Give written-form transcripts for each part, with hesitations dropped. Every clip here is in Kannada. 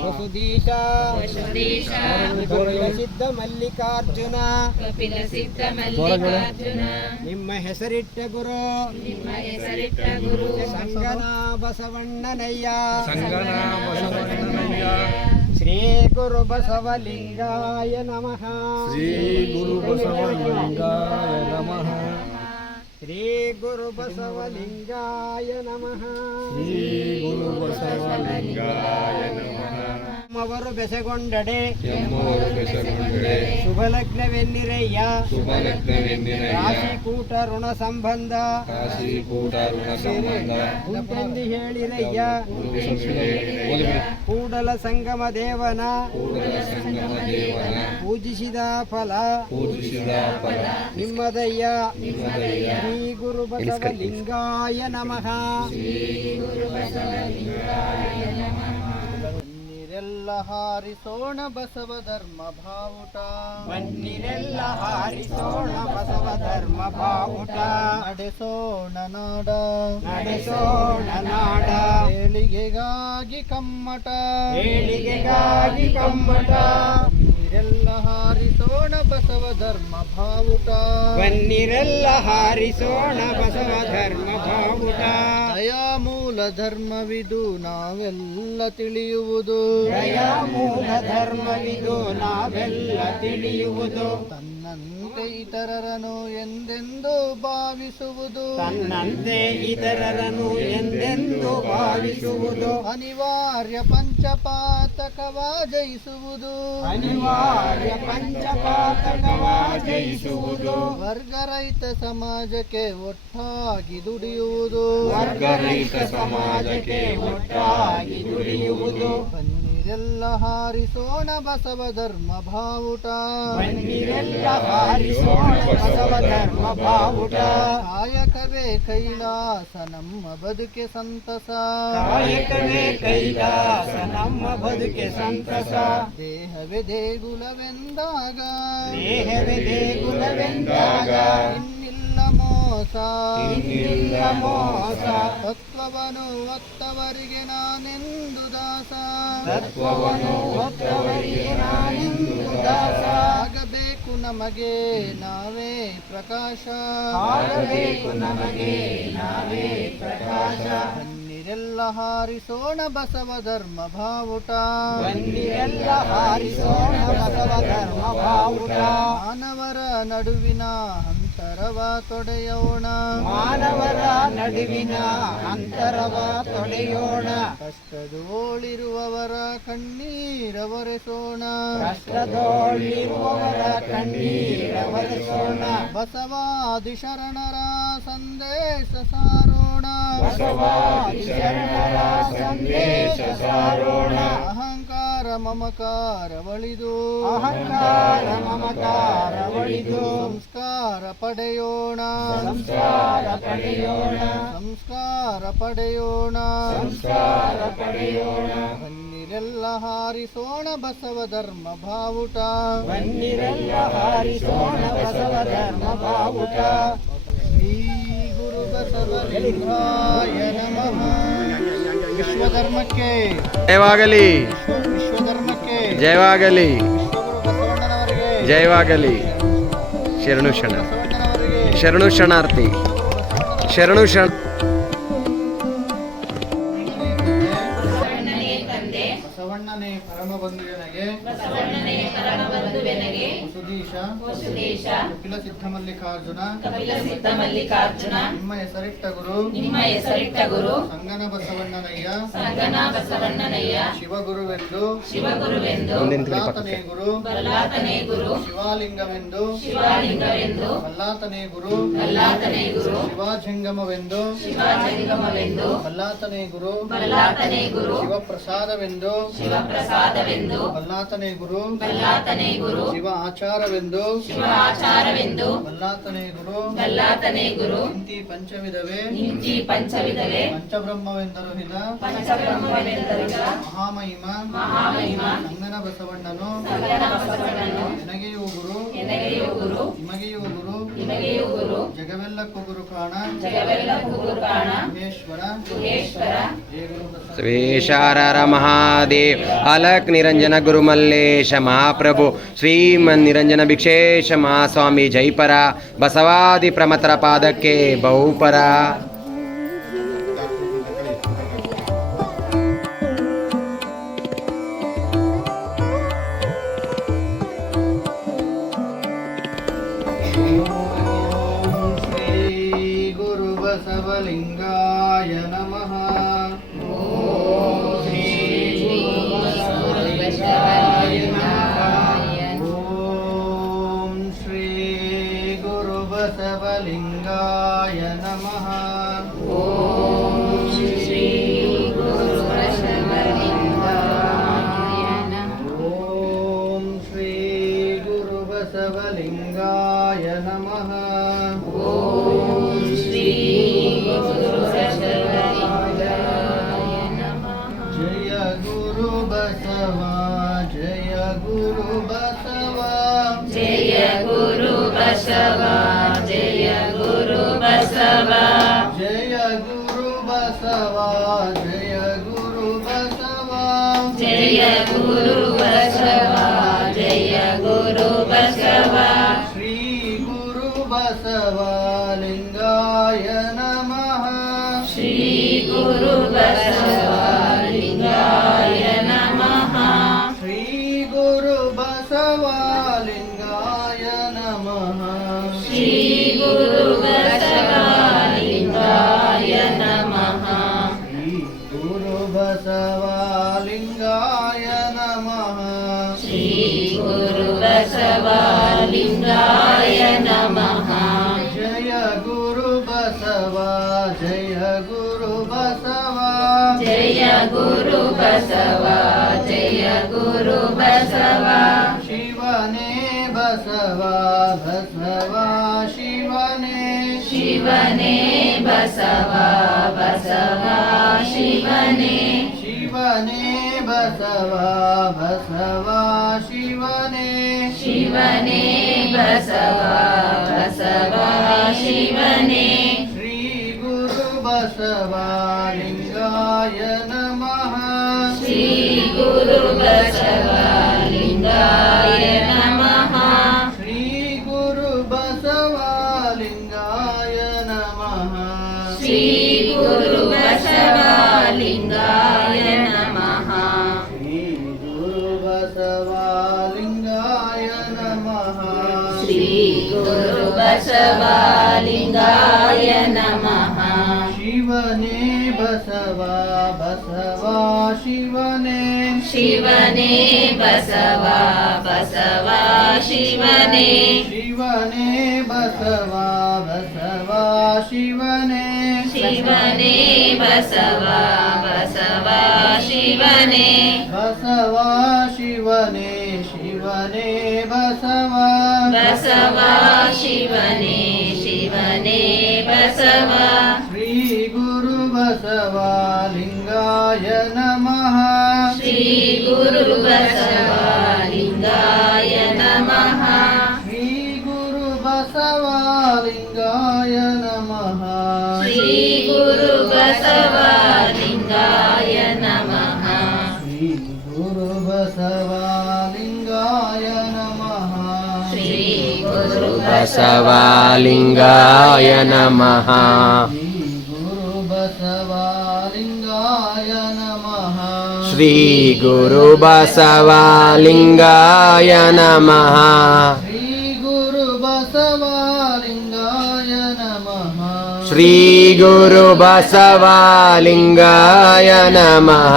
ವಸುದೀಶ ಸಿದ್ಧ ಮಲ್ಲಿಕಾರ್ಜುನ ನಿಮ್ಮ ಹೆಸರಿಟ್ಟ ಗುರು ಸಂಗನ ಬಸವಣ್ಣನಯ್ಯ ಶ್ರೀ ಗುರು ಬಸವಲಿಂಗಾಯ ನಮಃ. ಶ್ರೀ ಗುರು ಬಸವಲಿಂಗಾಯ ನಮಃ. ಶ್ರೀ ಗುರು ಬಸವಲಿಂಗಾಯ ನಮಃ. ಶ್ರೀ ಗುರು ಬಸವಲಿಂಗಾಯ ನಮಃ. ಅವರು ಬೆಸಗೊಂಡಡೆ ಎಮ್ಮವರು ಬೆಸಗೊಂಡಡೆ ಶುಭಲಗ್ನವೆನ್ನಿರಯ್ಯ ರಾಶಿಕೂಟ ಋಣ ಸಂಬಂಧ ಕಾಶಿಕೂಟ ಋಣ ಸಂಬಂಧ ಉಂಟೆಂದು ಹೇಳಿರಯ್ಯ ಕೂಡಲ ಸಂಗಮ ದೇವನ ಪೂಜಿಸಿದ ಫಲ ನಿಮ್ಮದಯ್ಯ. ಶ್ರೀ ಗುರು ಬಸವಲಿಂಗಾಯ ನಮಃ. ಬನ್ನಿರೆಲ್ಲ ಹಾರಿಸೋಣ ಬಸವ ಧರ್ಮ ಬಾವುಟ. ಬನ್ನಿರೆಲ್ಲ ಹಾರಿಸೋಣ ಬಸವ ಧರ್ಮ ಬಾವುಟ. ನಡೆಸೋಣ ನಾಡ ನಡೆಸೋಣ ನಾಡ ಏಳಿಗೆಗಾಗಿ ಕಮ್ಮಟ. ಏಳಿಗೆಗಾಗಿ ಕಮ್ಮಟ. ಬನ್ನಿರೆಲ್ಲ ಹಾರಿಸೋಣ ಬಸವ ಧರ್ಮ ಬಾವುಟ. ಬನ್ನಿರೆಲ್ಲ ಹಾರಿಸೋಣ ಬಸವ ಧರ್ಮ ಬಾವುಟ. ದಯಾಮೂಲ ಧರ್ಮವಿದು ನಾವೆಲ್ಲ ತಿಳಿಯುವುದು. ದಯಾಮೂಲ ಧರ್ಮವಿದು ನಾವೆಲ್ಲ ತಿಳಿಯುವುದು. ತನ್ನಂತೆ ಇತರರನು ಎಂದೆಂದು ಭಾವಿಸುವುದು. ತನ್ನಂತೆ ಇತರರನ್ನು ಎಂದೆಂದು ಭಾವಿಸುವುದು. ಅನಿವಾರ್ಯ ಪಂಚಪಾತಕವ ಜಯಿಸುವುದು. ಅನಿವಾರ್ಯ ಪಂಚಪಾತಕವ ಜಯಿಸುವುದು. ವರ್ಗರಹಿತ ಸಮಾಜಕ್ಕೆ ಒಟ್ಟಾಗಿ ದುಡಿಯುವುದು. ವರ್ಗರಹಿತ ಸಮಾಜಕ್ಕೆ ಒಟ್ಟಾಗಿ ದುಡಿಯುವುದು. ಬನ್ನಿರೆಲ್ಲ ಹಾರಿಸೋಣ ಬಸವ ಧರ್ಮ ಬಾವುಟ. ಬನ್ನಿರೆಲ್ಲ ಹಾರಿಸೋಣ ಬಸವ ಧರ್ಮ ಬಾವುಟ. ಕಾಯಕವೇ ಕೈಲಾಸ ನಮ್ಮ ಬದುಕೆ ಸಂತಸ. ಕಾಯಕವೇ ಕೈಲಾಸ ನಮ್ಮ ಬದುಕೆ ಸಂತಸ. ದೇಹವೇ ದೇಗುಲವೆಂದಾಗ ದೇಹವೇ ದೇಗುಲವೆಂದಾಗ ಇನ್ನಿಲ್ಲ ಮೋಸ ಇನ್ನಿಲ್ಲ ಮೋಸ. ತತ್ವವನ್ನು ಒತ್ತವರಿಗೆ ನಾನೆಂದು ದಾಸ. ತತ್ವವನ್ನು ಹೊತ್ತವರಿಗೆ ನಾನೆಂದು ದಾಸ. ಆಗಬೇಕು ನಮಗೆ ನಾವೇ ಪ್ರಕಾಶ. ಆಗಬೇಕು ನಮಗೆ ನಾವೇ ಪ್ರಕಾಶ. ಬನ್ನಿರೆಲ್ಲ ಹಾರಿಸೋಣ ಬಸವ ಧರ್ಮ ಬಾವುಟ. ಬನ್ನಿರೆಲ್ಲ ಹಾರಿಸೋಣ ಬಸವ ಧರ್ಮ ಬಾವುಟ. ಮಾನವರ ನಡುವಿನ ಅಂತರವ ತೊಡೆಯೋಣ. ಮಾನವರ ನಡುವಿನ ಅಂತರವ ತೊಡೆಯೋಣ. ಕಷ್ಟದೋಳಿರುವವರ ಕಣ್ಣೀರವರೆಸೋಣ. ಕಷ್ಟದೋಳಿರುವವರ ಕಣ್ಣೀರವರೆಸೋಣ. ಬಸವಾದಿ ಶರಣರ ಸಂದೇಶ ಸಾರೋಣ. ಬಸವಾದಿ ಶರಣರ ಸಂದೇಶ ಸಾರೋಣ. ಅಹಂಕಾರ ಮಮಕಾರ ಒಳಿದು ಅಹಂಕಾರ ಮಮಕಾರ ಒಳಿದು ಸಂಸ್ಕಾರ ಪಡೆಯೋಣ. ಸಂಸ್ಕಾರ ಪಡೆಯೋಣ. ಸಂಸ್ಕಾರ ಪಡೆಯೋಣ. ಸಂಸ್ಕಾರ ಪಡೆಯೋಣ. ಬನ್ನಿರೆಲ್ಲ ಹಾರಿಸೋಣ ಬಸವ ಧರ್ಮ ಬಾವುಟ. ಬನ್ನಿರೆಲ್ಲ ಹಾರಿಸೋಣ ಬಸವ ಧರ್ಮ ಬಾವುಟ. ಶ್ರೀ ಗುರು ಬಸವಲಿಂಗಾಯ ನಮಃ. ವಿಶ್ವಧರ್ಮಕ್ಕೆ ಜಯವಾಗಲಿ. ವಿಶ್ವಧರ್ಮಕ್ಕೆ ಜಯವಾಗಲಿ. ವಿಶ್ವಗುರು ಬಸವಣ್ಣನವರಿಗೆ ಜಯವಾಗಲಿ. ಶರಣು ಶರಣ ಬಸವಣ್ಣನವರಿಗೆ ಶರಣು ಶರಣಾರ್ಥಿ ಶರಣು ಶರಣ. ಬಸವಣ್ಣನೇ ಪರಮ ಬಂಧುವಿನಗೆ ವಸುದೀಶ ಕಪಿಲ ಸಿದ್ಧ ಮಲ್ಲಿಕಾರ್ಜುನ ನಿಮ್ಮ ಹೆಸರಿಟ್ಟ ಗುರು ಸಂಗನ ಬಸವಣ್ಣನಯ್ಯ ಶಿವಗುರುವೆಂದು ಬಲ್ಲಾತನೇ ಗುರು ಶಿವಾಲಿಂಗವೆಂದು ಬಲ್ಲಾತನೇ ಗುರು ಶಿವಾಜಂಗಮವೆಂದು ಬಲ್ಲಾತನೇ ಗುರು ಶಿವಪ್ರಸಾದವೆಂದು ಬಲ್ಲಾತನೇ ಗುರು ಶಿವ ಆಚಾರವೆಂದು ಬಲ್ಲಾತನೇ ಗುರು ಇಂತಿ ಪಂಚವಿಧವೇ ಪಂಚಬ್ರಹ್ಮವೆಂದರು ಹಿದ ಮಹಾಮಹಿಮ ಸಂಗನ ಬಸವಣ್ಣನು ನನಗೆಯೂ ಗುರು ನಿಮಗೆಯೂ ಗುರು ಜಗವೆಲ್ಲಕ್ಕೂ ಗುರು ಕಾಣ ಮಹೇಶ್ವರ ಜಯ ಗುರು स्वेशारर महादेव अलक निरंजन गुरुमल्लेश महाप्रभु श्रीमन निरंजन भिक्षेश महास्वामी जयपर बसवादि प्रमतर पादಕ್ಕೆ ಬಹುಪರ. बसवलिंगाय नमः. ओम श्री गुरुबसवाय नमः. ओम श्री गुरुबसवलिंगाय नमः. ओम श्री गुरुबसवलिंगाय नमः. ओम श्री गुरुबसवलिंगाय नमः. जय गुरु बसवा जय गुरु बसवा जय गुरु बसवा जय गुरु बसवा जय गुरु बसवा जय गुरु बसवा श्री गुरु बसवा लिंगाय नमः. श्री गुरु बसवा लिंगाय नमः. श्री गुरु बसवा लिंगाय नमः. श्री गुरु बसवा लिंगाय नमः. श्री गुरु बसवा लिंगाय नमः. श्री गुरु बसवा लिंगाय नमः. जय गुरु बसवा जय गुरु बसवा जय गुरु बसवा जय गुरु बसवा शिवने बसवा बसवा शिवने शिवने बसवा बसवा शिवने शिवने बसवा बसवा शिवने शिवने बसवा बसवा शिवने श्री गुरु बसवा लिंगाय नमः. श्री गुरु बसवा लिंगाय नमः. श्री गुरु बसवा लिंगाय नमः. श्री गुरु बसवा लिंगाय नमः. श्री गुरु बसवा लिंगाय नमः. श्री गुरु बसवा लिंगाय नमः. शिवने बसवा बसवा शिवने शिवने बसवा बसवा शिवने शिवने बसवा बसवा शिवने शिवने बसवा बसवा शिवने बसवा शिवने शिवने बसवा बसवा शिवने शिवने बसवा श्री गुरु बसवा लिंगाय नमः. श्री गुरु बसवा लिंगाय नमः. श्री गुरु बसवा लिंगाय नमः. श्री गुरु बसवा लिंगाय नमः. श्री गुरु बसवा लिंगाय नमः. श्री गुरु बसवालिंगाय नमः. श्री गुरु बसवालिंगाय नमः. श्री गुरु बसवालिंगाय नमः.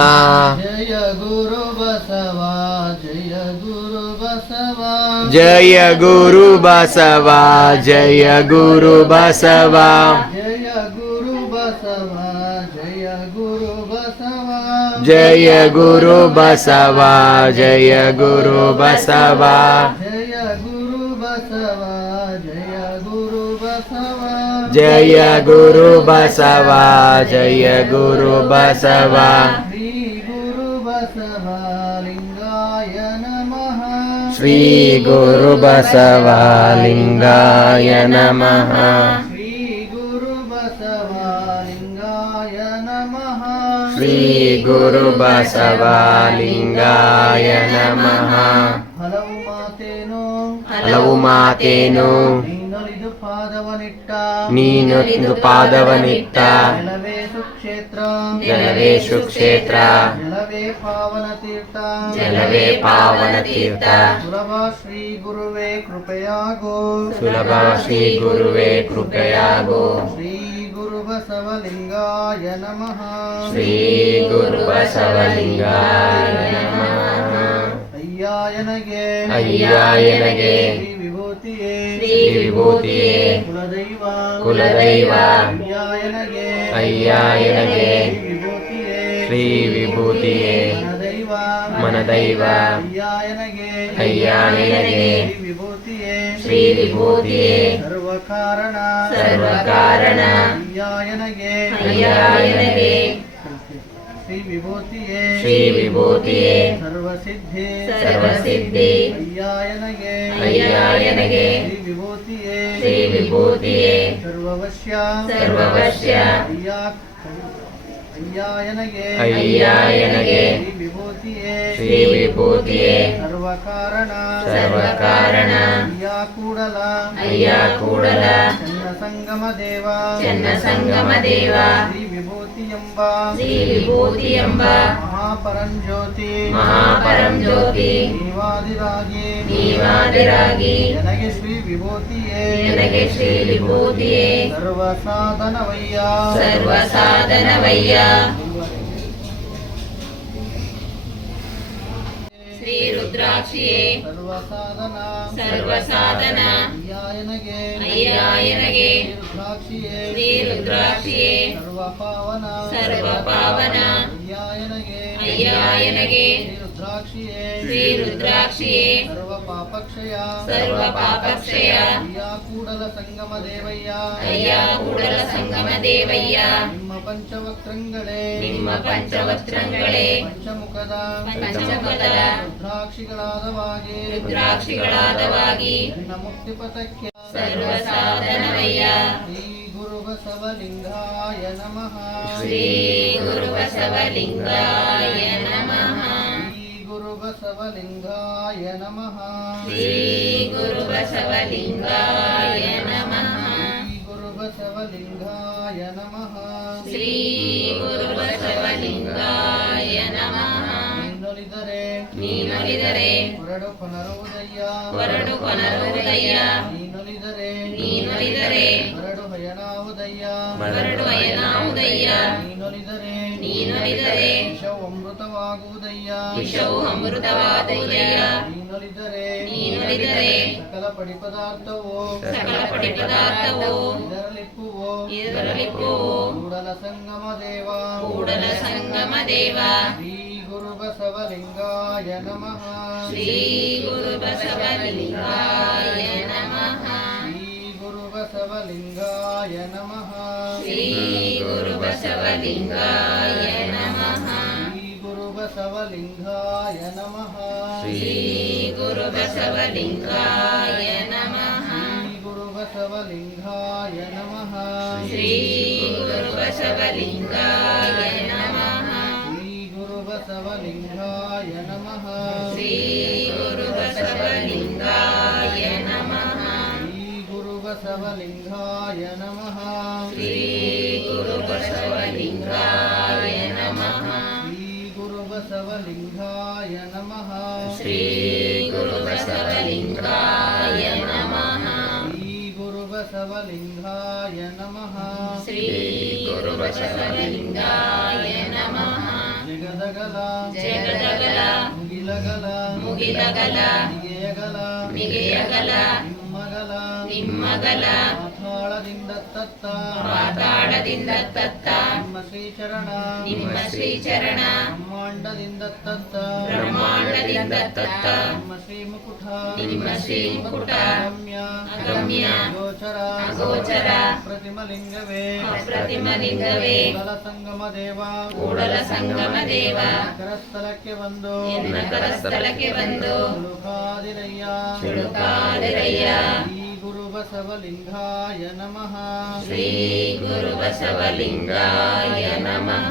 जय गुरु बसवा जय गुरु बसवा जय गुरु बसवा जय गुरु बसवा जय गुरु बसवा जय गुरु बसवा जय गुरु बसवा जय गुरु बसवा जय गुरु बसवा जय गुरु बसवा जय गुरु बसवा जय गुरु बसवा श्री गुरु बसवा लिंगाय नमः. श्री गुरु बसवा लिंगाय नमः. श्री गुरु बसवा लिंगाय नमः. ಶ್ರೀ ಗುರು ಬಸವಲಿಂಗಾಯ ನಮಃ. ಹಲವು ಮಾತೇನು ಹಲವು ಮಾತೇನು ನೀನೊಲಿದು ಪಾದವನಿಟ್ಟ ನೀನೊಂದು ಪಾದವನಿಟ್ಟ ಜಲವೇ ಸುಕ್ಷೇತ್ರ ಜಲವೇ ಸುಕ್ಷೇತ್ರ ಜಲವೇ ಪಾವನ ತೀರ್ಥ ಜಲವೇ ಪಾವನ ತೀರ್ಥ ಸುಲಭ ಶ್ರೀ ಗುರುವೇ ಕೃಪೆಯಾಗೋ ಸುಲಭ ಶ್ರೀ ಗುರುವೇ ಕೃಪೆಯಾಗೋ. ಶ್ರೀ ಗುರು ಬಸವಲಿಂಗಾಯ ನಮಃ. ಶ್ರೀ ಗುರು ಬಸವಲಿಂಗಾಯ ನಮಃ. ಅಯ್ಯಾಯನಗೆ ಅಯ್ಯಾಯನಗೆ ಶ್ರೀ ವಿಭೂತಿಯೇ ಶ್ರೀ ವಿಭೂತಿಯೇ ಕುಲದೈವ ಕುಲದೈವ ಅಯ್ಯಾಯನಗೆ ಅಯ್ಯಾಯನಗೆ ಶ್ರೀ ವಿಭೂತಿಯೇ ಶ್ರೀ ವಿಭೂತಿಯೇ ಮನದೈವ ಮನದೈವ ಅಯ್ಯಾಯನಗೆ ಅಯ್ಯಾಯನಗೆ ಶ್ರೀ ವಿಭೂತಿಯೇ ಶ್ರೀ ವಿಭೂತಿಯೇ ಸರ್ವಕಾರಣ ಸರ್ವಕಾರಣ ಅಯ್ಯಾಯನಗೆ ಅಯ್ಯಾಯನಗೆ ಶ್ರೀ ವಿಭೂತಿಯೇ ಶ್ರೀ ವಿಭೂತಿಯೇ ಸರ್ವಸಿದ್ಧಿ ಸರ್ವಸಿದ್ಧಿ ಅಯ್ಯಾಯನಗೆ ಅಯ್ಯಾಯನಗೆ ಶ್ರೀ ವಿಭೂತಿಯೇ ಶ್ರೀ ವಿಭೂತಿಯೇ ಸರ್ವವಶ್ಯ ಸರ್ವವಶ್ಯ ಅಯ್ಯಾಯನಗೆ ಅಯ್ಯಾಯನಗೆ ಶ್ರೀ ವಿಭೂತಿಯೇ ಶ್ರೀ ವಿಭೂತಿಯೇ ಸರ್ವಕಾರಣ ಸರ್ವಕಾರಣ ಕೂಡಲ ಅಯ್ಯ ಕೂಡಲ ಚನ್ನ ಸಂಗಮ ದೇವ ಚೆನ್ನ ಸಂಗಮ ದೇವ ಶ್ರೀ ವಿಭೂತಿ ಎಂಬ ಶ್ರೀ ವಿಭೂತಿ ಎಂಬ ಮಹಾಪರಂಜ್ಯೋತಿ ಮಹಾಪರಂಜ್ಯೋತಿ ನೀವಾದಿರಾಗಿ ನೀವಾದಿರಾಗಿ ನನಗೆ ಶ್ರೀ ವಿಭೂತಿಯೇ ನನಗೆ ಶ್ರೀ ವಿಭೂತಿಯೇ ಸರ್ವಸಾಧನವಯ್ಯ ಸರ್ವಸಾಧನವಯ್ಯ. ಶ್ರೀ ರುದ್ರಾಕ್ಷಿಯೇ ಸರ್ವಸಾಧನ ಸರ್ವಸಾಧನ ಅಯ್ಯಾಯನಗೆ ಅಯ್ಯಾಯನಗೆ ರುದ್ರಾಕ್ಷಿಯೇ ಶ್ರೀ ರುದ್ರಾಕ್ಷಿಯೇ ಸರ್ವಪಾವನ ಸರ್ವಪಾವನ ಅಯ್ಯಾಯನಗೆ ಅಯ್ಯಾಯನಗೆ ಶ್ರೀ ರುದ್ರಾಕ್ಷಿಯೇ ಶ್ರೀ ರುದ್ರಾಕ್ಷಿಯೇ ಸರ್ವಪಾಪಕ್ಷಯ ಸರ್ವಪಾಪಕ್ಷಯ ಕೂಡಲ ಸಂಗಮ ದೇವಯ್ಯ ಅಯ್ಯ ಕೂಡಲ ಸಂಗಮ ದೇವಯ್ಯ. ನಿಮ್ಮ ಪಂಚವಕ್ರಂಗಳೇ ನಿಮ್ಮ ಪಂಚವಸ್ತ್ರಗಳೇ ಪಂಚಮುಖದ ಪಂಚಮುಖದ ರುದ್ರಾಕ್ಷಿಗಳಾದವಾಗಿ ರುದ್ರಾಕ್ಷಿಗಳಾದವಾಗಿ ನಿನ್ನ ಮುಕ್ತಿಪಥಕ್ಕೆ ಸರ್ವಸಾಧನವಯ್ಯ. ಶ್ರೀ ಗುರು ಬಸವಲಿಂಗಾಯ ನಮಃ. ಶ್ರೀ ಗುರು ಬಸವಲಿಂಗಾಯ ನಮಃ. ಶ್ರೀ ಗುರು ಬಸವಲಿಂಗಾಯ ನಮಃ. ಶ್ರೀ ಗುರು ಬಸವಲಿಂಗಾಯ ನಮಃ. ಶ್ರೀ ಗುರು ಬಸವಲಿಂಗಾಯ ನಮಃ. ಶ್ರೀ ಗುರು ಬಸವಲಿಂಗಾಯ ನಮಃ. ನೀನೊಲಿದರೆ ನೀನೊಲಿದರೆ ಹೊರಡು ಪುನರುದಯ ಹೊರಡು ಕೊನರುದಯ ನೀನೊಲಿದರೆ ನೀನೊಲಿದರೆ ಹೊರಡು ಹಯನಾವುದಯ್ಯ ಹೊರಡು ಅಯನಾವುದಯ್ಯ ನೀನೊಲಿದರೆ ನೀನೊಲಿದರೆ ವಿಷವು ಅಮೃತವಾಗುವುದಯ್ಯ ವಿಷವು ಅಮೃತವಾದಯ್ಯ ನೀನೊಲಿದರೆ ನೀನೊಲಿದರೆ ಸಕಲ ಪಡಿ ಪದಾರ್ಥವು ಸಕಲ ಪಡಿ ಪದಾರ್ಥವು ಇದರಲಿಪ್ಪುವು ಇದರಲಿಪ್ಪುವು ಕೂಡಲ ಸಂಗಮ ದೇವ ಕೂಡಲ ಸಂಗಮ ದೇವ. ಶ್ರೀ ಗುರು ಬಸವಲಿಂಗಾಯ ನಮಃ. ಶ್ರೀ ಗುರು ಬಸವಲಿಂಗಾಯ ನಮಃ. ಶ್ರೀ ಗುರು ಬಸವಲಿಂಗಾಯ ನಮಃ. ಶ್ರೀ ಗುರು ಬಸವಲಿಂಗಾಯ ನಮಃ. ಶ್ರೀ ಗುರು ಬಸವಲಿಂಗಾಯ ನಮಃ. ಶ್ರೀ ಗುರು ಬಸವಲಿಂಗಾಯ ನಮಃ. ಶ್ರೀ ಗುರು ಬಸವಲಿಂಗಾಯ ನಮಃ. ಶ್ರೀ ಗುರು ಬಸವಲಿಂಗಾಯ ನಮಃ. ಶ್ರೀ ಗುರು ಬಸವಲಿಂಗಾಯ ನಮಃ. ಶ್ರೀ ಗುರು ಬಸವಲಿಂಗಾಯ ನಮಃ. ಶ್ರೀ ಗುರು ಬಸವಲಿಂಗಾಯ ನಮಃ. ಶ್ರೀ ಗುರು ಬಸವಲಿಂಗಾಯ ನಮಃ. ಶ್ರೀ ಗುರು ಬಸವಲಿಂಗಾಯ ನಮಃ. ಶ್ರೀ ಗುರು ಬಸವಲಿಂಗಾಯ ನಮಃ. ಶ್ರೀ ಗುರು ಬಸವಲಿಂಗಾಯ ನಮಃ. ಶ್ರೀ ಗುರು ಬಸವಲಿಂಗಾಯ ನಮಃ. ಜಗದಗಲ ಜಗದಗಲ ಮುಗಿಲಗಲ ಮುಗಿಲಗಲ ನಿಗೆಯಗಲ ನಿಗೆಯಗಲ ನಿಮ್ಮಗಲ ನಿಮ್ಮಗಲ ಪಾತಾಳದಿಂದ ತತ್ತ ಪಾತಾಳದಿಂದ ತತ್ತ ನಿಮ್ಮ ಶ್ರೀಚರಣ ನಿಮ್ಮ ಶ್ರೀಚರಣ ಬ್ರಹ್ಮಾಂಡದಿಂದ ತತ್ತ ಬ್ರಹ್ಮಾಂಡದಿಂದ ತತ್ತ ನಿಮ್ಮ ಶ್ರೀಮುಕುಟ ನಿಮ್ಮ ಶ್ರೀಮುಕುಟ ರಮ್ಯ ಅಗಮ್ಯ ಗೋಚರ ಅಗೋಚರ ಪ್ರತಿಮಲಿಂಗವೇ ಅಪ್ರತಿಮಲಿಂಗವೇ ಕೂಡಲ ಸಂಗಮ ದೇವ ಕೂಡಲ ಸಂಗಮ ದೇವ ಕರಸ್ಥಲಕ್ಕೆ ಬಂದು ಎನ್ನ ಕರಸ್ಥಲಕ್ಕೆ ಬಂದು ಚುಳುಕಾದಿರಯ್ಯ ಚುಳುಕಾದಿರಯ್ಯ. ಶ್ರೀ ಗುರು ಬಸವಲಿಂಗಾಯ ನಮಃ. ಶ್ರೀ ಗುರು ಬಸವಲಿಂಗಾಯ ನಮಃ.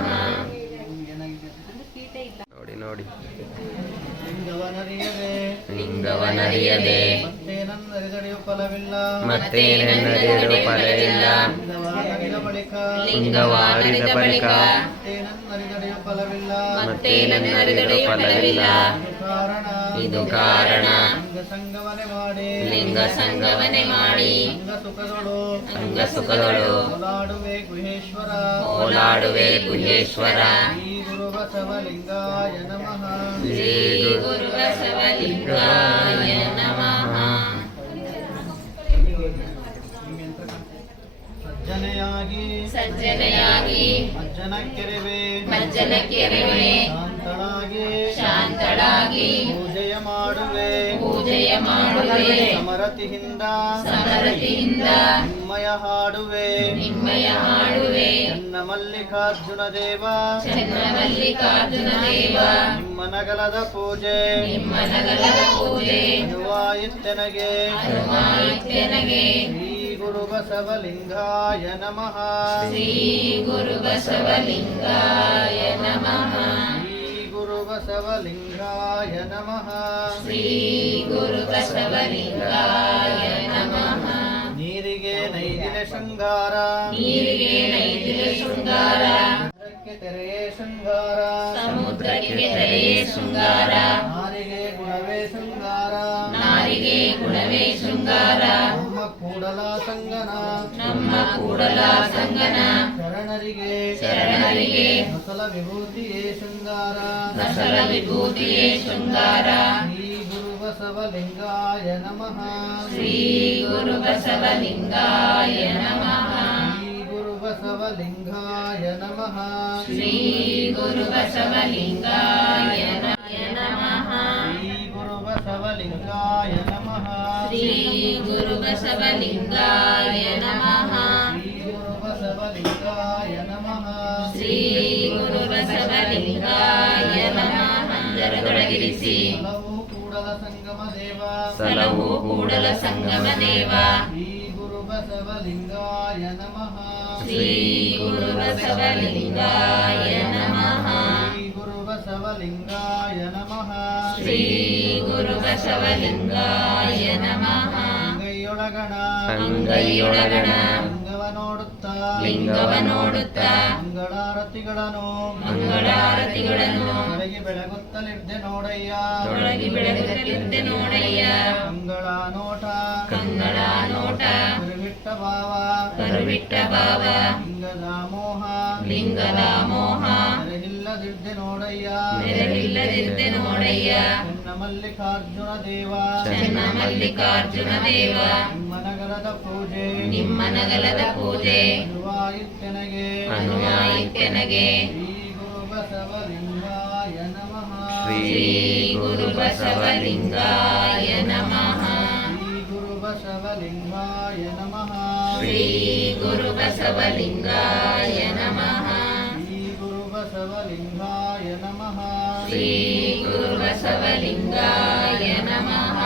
ಲಿಂಗವನರಿಯದೆ ಲಿಂಗವನರಿಯದೆ ಮತ್ತೇನನ್ನರಿದಡೆಯು ಫಲವಿಲ್ಲ ಮತ್ತೇನೆನ್ನರಿಯಲು ಫಲವಿಲ್ಲ. ಲಿಂಗವಾನರಿದ ಬಳಿಕ ಲಿಂಗವಾರಿದ ಬಳಿಕ ಮತ್ತೇನನ್ನರಿದಡೆಯು ಫಲವಿಲ್ಲ ಮತ್ತೇನೆನ್ನರಿಯಲು ಫಲವಿಲ್ಲ. ಇದು ಕಾರಣ ಇದು ಕಾರಣ ಲಿಂಗ ಸಂಗಮನೆ ಮಾಡಿ ಲಿಂಗ ಸಂಗಮನೆ ಮಾಡಿ ಅಂಗ ಸುಖದೊಳು ಅಂಗ ಸುಖದೊಳು ಓಲಾಡುವೆ ಗುಹೇಶ್ವರ ಓಲಾಡುವೆ ಗುಹೇಶ್ವರ. ಶ್ರೀ ಗುರು ಬಸವಲಿಂಗಾಯ ನಮಃ. ಶ್ರೀ ಗುರು ಬಸವಲಿಂಗಾಯ ನಮಃ. ಸಜ್ಜನೆಯಾಗಿ ಸಜ್ಜನೆಯಾಗಿ ಮಜ್ಜನಕ್ಕೆರೆವೆ ಮಜ್ಜನಕ್ಕೆರೆವೆ ಶಾಂತಳಾಗಿ ಶಾಂತಳಾಗಿ ಪೂಜೆಯ ಮಾಡುವೆ ಪೂಜೆಯ ಮಾಡುವೆ ಸಮರತಿಯಿಂದ ಸಮರತಿಯಿಂದ ನಿಮ್ಮಯ ಹಾಡುವೆ ನಿಮ್ಮಯ ಹಾಡುವೆ. ಚನ್ನ ಮಲ್ಲಿಕಾರ್ಜುನ ದೇವ ಚನ್ನಮಲ್ಲಿಕಾರ್ಜುನ ದೇವ ನಿಮ್ಮ ನಗಲದ ಪೂಜೆ ನಿಮ್ಮ ನಗರದ ಪೂಜೆ ಅನುವಾಯಿತ್ತೆನಗೆ ಹನುಮಾಯಿತ್ಯನಗೆ. ಶ್ರೀ ಗುರು ಬಸವಲಿಂಗಾಯ ನಮಃ. ಶ್ರೀ ಗುರು ಬಸವಲಿಂಗಾಯ ನಮಃ. ಶ್ರೀ ಗುರು ಬಸವಲಿಂಗಾಯ ನಮಃ. ಶ್ರೀ ಗುರು ಬಸವಲಿಂಗಾಯ ನಮಃ. ನೀರಿಗೆ ನೈದಿಲೆ ಶೃಂಗಾರ ನೀರಿಗೆ ನೈದಿಲೆ ಶೃಂಗಾರ ಸಮುದ್ರಕ್ಕೆ ತೆರೆಯೇ ಶೃಂಗಾರ ಸಮುದ್ರಕ್ಕೆ ತೆರೆಯೇ ಶೃಂಗಾರ ನಾರಿಗೆ ಗುಣವೇ ಶೃಂಗಾರ ನಾರಿಗೆ ಗುಣವೇ ಶೃಂಗಾರ ನಮ್ಮ ಕೂಡಲ ಸಂಗನ ನಮ್ಮ ಕೂಡಲ ಸಂಗನ ಶರಣರಿಗೆ ಶರಣರಿಗೆ ಸಕಲ ವಿಭೂತಿಯೇ ಶೃಂಗಾರ ಸಕಲ ವಿಭೂತಿಯೇ ಶೃಂಗಾರ. ಶ್ರೀ ಗುರು ಬಸವಲಿಂಗಾಯ ನಮಃ. ಶ್ರೀ ಗುರು ಬಸವಲಿಂಗಾಯ ನಮಃ. ಶ್ರೀ ಗುರು ಬಸವಲಿಂಗಾಯ ನಮಃ. ಶ್ರೀ ಗುರು ಬಸವಲಿಂಗಾಯ ನಮಃ. ಶ್ರೀ ಗುರು ಬಸವಲಿಂಗಾಯ ನಮಃ. ಶ್ರೀ ಗುರು ಬಸವಲಿಂಗಾಯ ನಮಃ. ಶ್ರೀ ಗುರು ಬಸವಲಿಂಗಾಯ ನಮಃ. ಶ್ರೀ ಗುರು ಬಸವಲಿಂಗಾಯ ನಮಃ. ಮಂದಿರದೊಳಗಿರಿಸಿ ಹಲವು ಕೂಡಲ ಸಂಗಮ ದೇವ ಸಲವು ಕೂಡಲ ಸಂಗಮ ದೇವ. ಶ್ರೀ ಗುರು ಬಸವಲಿಂಗಾಯ ನಮಃ. ಶ್ರೀ ಗುರು ಬಸವಲಿಂಗಾಯ ನಮಃ. ಶ್ರೀ ಗುರು ಬಸವಲಿಂಗಾಯ ನಮಃ. ಶ್ರೀ ಗುರು ಬಸವಲಿಂಗಾಯ ನಮಃ. ಅಂಗೈಯೊಳಗಣ ಅಂಗೈಯೊಳಗಣ ಲಿಂಗವ ನೋಡುತ್ತಾ ಲಿಂಗವ ನೋಡುತ್ತಾ ಮಂಗಳಾರತಿಗಳನ್ನು ಮಂಗಳಾರತಿಗಳನ್ನು ಬೆಳಗಿ ಬೆಳಗುತ್ತಲಿದ್ದೆ ನೋಡಯ್ಯ. ತೊಳಗಿ ಬೆಳಗುತ್ತಿದ್ದೆ ನೋಡಯ್ಯ. ಕಂಗಳ ನೋಟ ಕಂಗಳ ನೋಟ ಕರುವಿಟ್ಟ ಭಾವ ಕರುವಿಟ್ಟ ಭಾವ ಲಿಂಗದ ಮೋಹ ಲಿಂಗದ ಮೋಹ ನೆರೆಹಿಲ್ಲದಿದ್ದೆ ನೋಡಯ್ಯ. ನೆರವಿಲ್ಲದಿದ್ದೆ ನೋಡಯ್ಯ. ಚೆನ್ನ ಮಲ್ಲಿಕಾರ್ಜುನ ದೇವ ಚೆನ್ನ ಮಲ್ಲಿಕಾರ್ಜುನ ದೇವ ನಿಮ್ಮ ನಗರದ ಪೂಜೆ ನಿಮ್ಮ ನಗಲದ ಪೂಜೆ ಅನುವಾಯಿತ್ತೆನಗೆ ಅನುಮಾಯಿತ್ಯನಗೆ. ಶ್ರೀ ಗುರು ಬಸವಲಿಂಗಾಯ ನಮಃ. ಶ್ರೀ ಗುರು ಬಸವಲಿಂಗಾಯ ನಮಃ. ಶ್ರೀ ಗುರು ಬಸವಲಿಂಗಾಯ ನಮಃ. ಶ್ರೀ ಗುರು ಬಸವಲಿಂಗಾಯ ನಮಃ. ಶ್ರೀ ಗುರು ಬಸವಲಿಂಗಾಯ ನಮಃ. ಶ್ರೀ ಗುರು ಬಸವಲಿಂಗಾಯ ನಮಃ.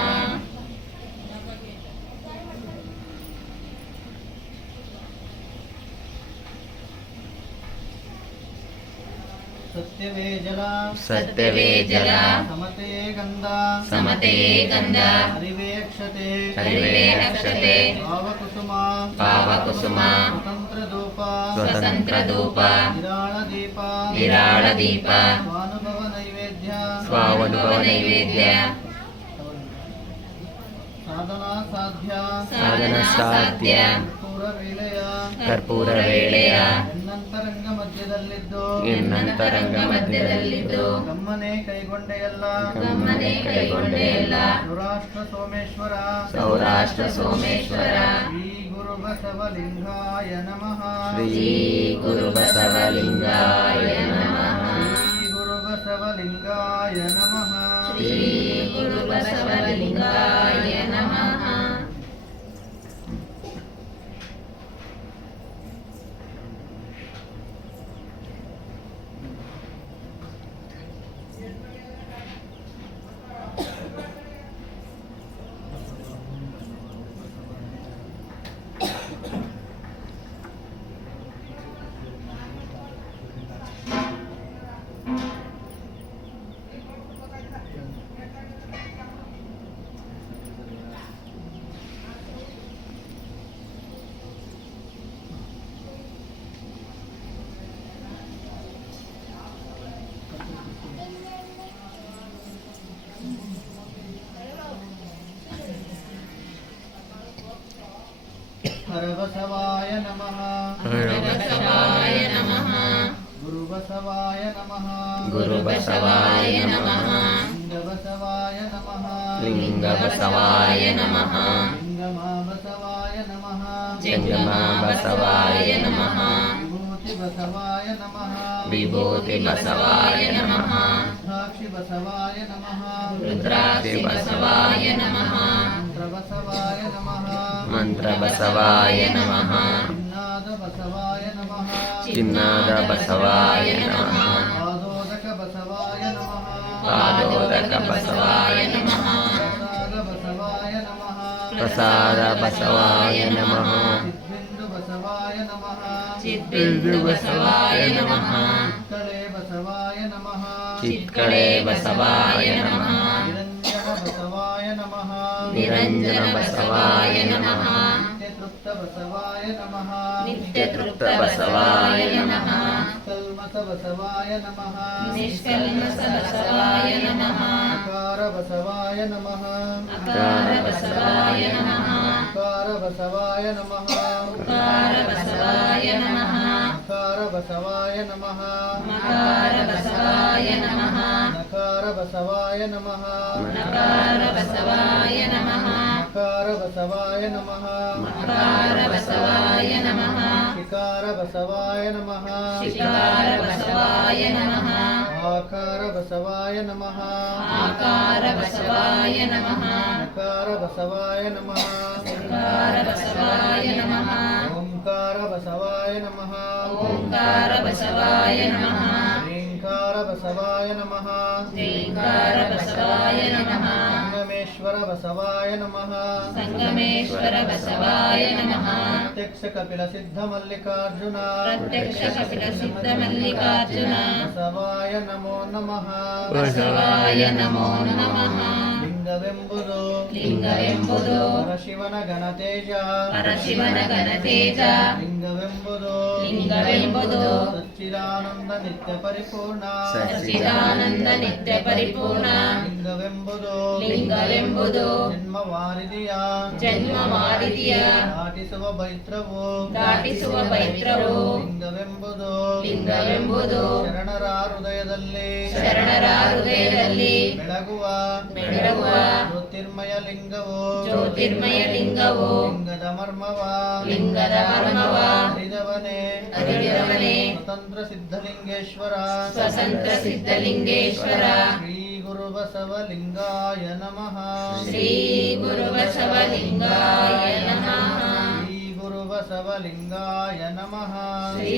ಸತ್ಯವೇ ಜಲ ಸತ್ಯವೇ ಜಲ ಸಮತೆಯೇ ಗಂಧ ಸಮತೆಯೇ ಗಂಧ ಹರಿವೇ ಅಕ್ಷತೆ ಹರಿವೇ ಅಕ್ಷತೆ ಭಾವಕುಸುಮ ಭಾವಕುಸುಮ ಸ್ವತಂತ್ರ ಧೂಪ ಸ್ವತಂತ್ರ ಧೂಪ ವಿರಾಳ ದೀಪ ವಿರಾಳ ದೀಪ ಸ್ವಾನುಭವ ನೈವೇದ್ಯ ಸ್ವಾನುಭವ ನೈವೇದ್ಯ ಸಾಧನಾ ಸಾಧ್ಯ ಸಾಧನ ಸಾಧ್ಯ ಕರ್ಪೂರ ವೇಳೆಯ ಕರ್ಪೂರ ವೇಳೆಯ ಎನ್ನಂತರಂಗ ಮಧ್ಯದಲ್ಲಿದ್ದು ಎನ್ನಂತರಂಗ ಮಧ್ಯದಲ್ಲಿದ್ದು ಗಮ್ಮನೆ ಕೈಗೊಂಡೆಯಲ್ಲ ಗಮ್ಮನೆ ಕೈಗೊಂಡೆಯಲ್ಲ ಸೌರಾಷ್ಟ್ರ ಸೋಮೇಶ್ವರ ಸೌರಾಷ್ಟ್ರ ಸೋಮೇಶ್ವರ ಶ್ರೀ ಗುರು ಬಸವಲಿಂಗಾಯ ನಮಃ. ಶ್ರೀ ಗುರು ಬಸವಲಿಂಗಾಯ ನಮಃ. ಶ್ರೀ ಗುರು ಬಸವಲಿಂಗಾಯ ನಮಃ. ಶ್ರೀ ಗುರು ಬಸವಲಿಂಗಾಯ ನಮಃ. ಬಸವಾಯ ನಮಃ ಬಸವಾಯ ನಮಃ ಗುರು ಬಸವಾಯ ನಮಃ ಗುರು ಬಸವಾಯ ನಮಃ ಲಿಂಗ ಬಸವಾಯ ನಮಃ ಲಿಂಗ ಬಸವಾಯ ನಮಃ ಲಿಂಗಮ ಬಸವಾಯ ನಮಃ ಜಂಗಮ ಬಸವಾಯ ನಮಃ ವಿಭೂತಿ ಬಸವಾಯ ನಮಃ ವಿಭೂತಿ ಬಸವಾಯ ನಮಃ ಸಾಕ್ಷಿ ಬಸವಾಯ ನಮಃ ರುದ್ರಾಕ್ಷಿ ಬಸವಾಯ ನಮಃ ಮಂತ್ರ ಬಸವಾಯ ನಮಃ ಮಂತ್ರ ಬಸವಾಯ ನಮಃ ಚಿನ್ನಾದ ಬಸವಾಯ ನಮಃ ಚಿನ್ನಾದ ಬಸವಾಯ ನಮಃ ಪಾದೋದಕ ಬಸವಾಯ ನಮಃ ಪಾದೋದಕ ಬಸವಾಯ ನಮಃ ಪ್ರಸಾದ ಬಸವಾಯ ನಮಃ ಪ್ರಸಾದ ಬಸವಾಯ ನಮಃ ಚಿದ್ಬಿಂದು ಬಸವಾಯ ನಮಃ ಚಿದ್ಬಿಂದು ಬಸವಾಯ ನಮಃ ಚಿತ್ತಳೆ ಬಸವಾಯ ನಮಃ ಚಿತ್ಕಳೆ ಬಸವಾಯ ನಮಃ ನಿರಂಜನ ಬಸವಾಯ ನಮಃ ನಿರಂಜನ ಬಸವಾಯ ನಮಃ ನಿತ್ಯತೃಪ್ತ ಬಸವಾಯ ನಮಃ ನಿತ್ಯತೃಪ್ತ ಬಸವಾಯ ನಮಃ ಕಲ್ಮಸ ಬಸವಾಯ ನಮಃ ನಿಷ್ಕಲ್ಮಸ ಬಸವಾಯ ನಮಃ ಅಕಾರ ಬಸವಾಯ ನಮಃ ಅಕಾರ ಬಸವಾಯ ನಮಃ ಅಕಾರ ಬಸವಾಯ ನಮಃ ಉಕಾರ ಬಸವಾಯ ನಮಃ ಅಕಾರ ಬಸವಾಯ ನಮಃ ಮಕಾರ ಬಸವಾಯ ನಮಃ ನಕಾರ ಬಸವಾಯ ನಮಃ ನಕಾರ ಬಸವಾಯ ನಮಃ ನಕಾರ ಬಸವಾಯ ನಮಃ ಮಕಾರ ಬಸವಾಯ ನಮಃ ಶಿಕಾರ ಬಸವಾಯ ನಮಃ ಶಿಕಾರ ಬಸವಾಯ ನಮಃ ಆಕಾರ ಬಸವಾಯ ನಮಃ ಆಕಾರ ಬಸವಾಯ ನಮಃ ನಕಾರ ಬಸವಾಯ ನಮಃ ಓಂಕಾರ ಬಸವಾಯ ನಮಃ ಓಂಕಾರ ಬಸವಾಯ ನಮಃ ಓಂಕಾರ ಬಸವಾಯ ನಮಃ ಶ್ರೀಂಕಾರ ಬಸವಾಯ ನಮಃ ಶ್ರೀಂಕಾರ ಬಸವಾಯ ನಮಃ ಸಂಗಮೇಶ್ವರ ಬಸವಾಯ ನಮಃ ಸಂಗಮೇಶ್ವರ ಬಸವಾಯ ನಮಃ ಪ್ರತ್ಯಕ್ಷ ಕಪಿಲ ಸಿದ್ಧ ಮಲ್ಲಿಕಾರ್ಜುನ ಪ್ರತ್ಯಕ್ಷ ಕಪಿಲ ಸಿದ್ಧ ಮಲ್ಲಿಕಾರ್ಜುನ ಬಸವಾಯ ನಮೋ ನಮಃ ಬಸವಾಯ ನಮೋ ನಮಃ ಲಿಂಗವೆಂಬುದು ಲಿಂಗವೆಂಬುದು ಪರಶಿವನ ಘನತೇಜ ಪರಶಿವನ ಘನತೇಜ ಲಿಂಗವೆಂಬುದು ಲಿಂಗವೆಂಬುದು ಸಚ್ಚಿದಾನಂದ ನಿತ್ಯ ಪರಿಪೂರ್ಣ ಸಚ್ಚಿದಾನಂದ ನಿತ್ಯ ಪರಿಪೂರ್ಣ ಲಿಂಗವೆಂಬುದು ಲಿಂಗವೆಂಬುದು ಜನ್ಮ ವಾರಿದಿಯ ಜನ್ಮ ಮಾರಿದಿಯ ದಾಟಿಸುವ ಬೈತ್ರವು ದಾಟಿಸುವ ಪೈತ್ರವು ಲಿಂಗವೆಂಬುದು ಲಿಂಗವೆಂಬುದು ಶರಣರ ಹೃದಯದಲ್ಲಿ ಶರಣರ ಹೃದಯದಲ್ಲಿ ಬೆಳಗುವ ಬೆಳಗುವ ಜ್ಯೋತಿರ್ಮಯ ಲಿಂಗವು ಜ್ಯೋತಿರ್ಮಯ ಲಿಂಗವು ಲಿಂಗದ ಮರ್ಮವ ಲಿಂಗದ ಮರ್ಮವ ಅರಿದವನೇ ಅರಿದವನೇ ಸ್ವತಂತ್ರ ಸಿದ್ಧಲಿಂಗೇಶ್ವರ ಸ್ವತಂತ್ರ ಸಿದ್ಧಲಿಂಗೇಶ್ವರ ಶ್ರೀ ಗುರು ಬಸವಲಿಂಗಾಯ ನಮಃ ಶ್ರೀ ಗುರು ಬಸವಲಿಂಗಾಯ ನಮಃ ಶ್ರೀ ಗುರು ಬಸವಲಿಂಗಾಯ ನಮಃ ಶ್ರೀ